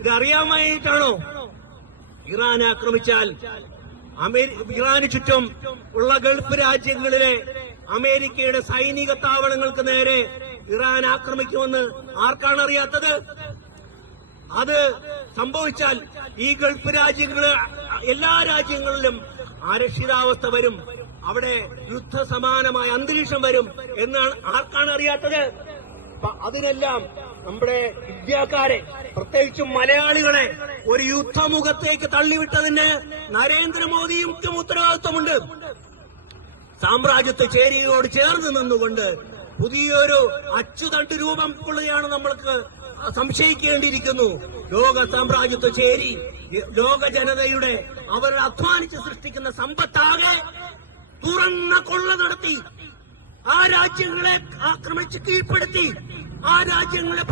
ഇതറിയാമായിട്ടാണോ Iran ആക്രമിച്ചാൽ ഇറാന് ചുറ്റും ഉള്ള Gulf രാജ്യങ്ങളിലെ അമേരിക്കയുടെ സൈനിക താവളങ്ങൾക്ക് നേരെ ഇറാൻ ആക്രമിക്കുമെന്ന് ആർക്കാണ് അറിയാത്തത്? അത് സംഭവിച്ചാൽ ഈ ഗൾഫ് രാജ്യങ്ങള് എല്ലാ രാജ്യങ്ങളിലും അരക്ഷിതാവസ്ഥ വരും, അവിടെ യുദ്ധസമാനമായ അന്തരീക്ഷം വരും എന്നാണ് ആർക്കാണ് അറിയാത്തത്? അതിനെല്ലാം നമ്മുടെ ഇന്ത്യക്കാരെ, പ്രത്യേകിച്ചും മലയാളികളെ ഒരു യുദ്ധമുഖത്തേക്ക് തള്ളിവിട്ടതിന് നരേന്ദ്രമോദിക്കും ഉത്തരവാദിത്വമുണ്ട്. സാമ്രാജ്യത്വ ചേരിയോട് ചേർന്ന് നിന്നുകൊണ്ട് പുതിയൊരു അച്ചുതണ്ട് രൂപം കൊള്ളുകയാണ് നമ്മൾക്ക് സംശയിക്കേണ്ടിയിരിക്കുന്നു. ലോക സാമ്രാജ്യത്വ ചേരി ലോക ജനതയുടെ അവർ അധ്വാനിച്ച് സൃഷ്ടിക്കുന്ന സമ്പത്താകെ തുറന്ന കൊള്ള നടത്തി, ആ രാജ്യങ്ങളെ ആക്രമിച്ച് കീഴ്പ്പെടുത്തി, ആ രാജ്യങ്ങളെ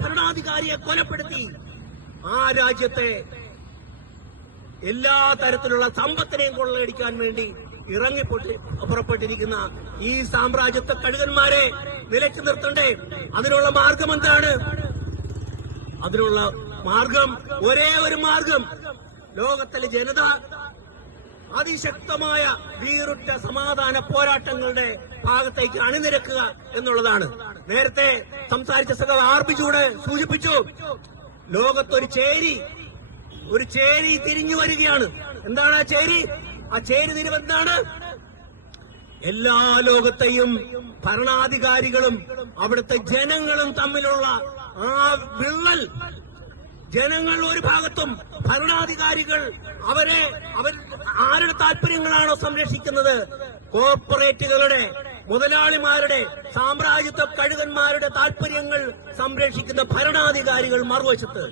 ഭരണാധികാരിയെ കൊലപ്പെടുത്തി, ആ രാജ്യത്തെ എല്ലാ തരത്തിലുള്ള സമ്പത്തിനെയും കൊള്ളയടിക്കാൻ വേണ്ടി പുറപ്പെട്ടിരിക്കുന്ന ഈ സാമ്രാജ്യത്വ കഴുകന്മാരെ നിലയ്ക്ക് നിർത്തണ്ടേ? അതിനുള്ള മാർഗം എന്താണ്? അതിനുള്ള മാർഗം, ഒരേ ഒരു മാർഗം, ലോകത്തിലെ ജനത അതിശക്തമായ വീറുറ്റ സമാധാന പോരാട്ടങ്ങളുടെ ഭാഗത്തേക്ക് അണിനിരക്കുക എന്നുള്ളതാണ്. നേരത്തെ സംസാരിച്ച സഖാവ് ആർ.ബി. ചൂട് സൂചിപ്പിച്ചു, ലോകത്തൊരു ചേരി തിരിഞ്ഞു വരികയാണ്. എന്താണ് ആ ചേരി? ആ ചേരി തിരിവെന്താണ്? എല്ലാ ലോകത്തെയും ഭരണാധികാരികളും അവിടുത്തെ ജനങ്ങളും തമ്മിലുള്ള ആ വിള്ളൽ, ജനങ്ങൾ ഒരു ഭാഗത്തും ഭരണാധികാരികൾ അവർ ആരുടെ താല്പര്യങ്ങളാണോ സംരക്ഷിക്കുന്നത്, കോർപ്പറേറ്റുകളുടെ, മുതലാളിമാരുടെ, സാമ്രാജ്യത്വ കഴുകന്മാരുടെ താല്പര്യങ്ങൾ സംരക്ഷിക്കുന്ന ഭരണാധികാരികൾ മറുവശത്ത്.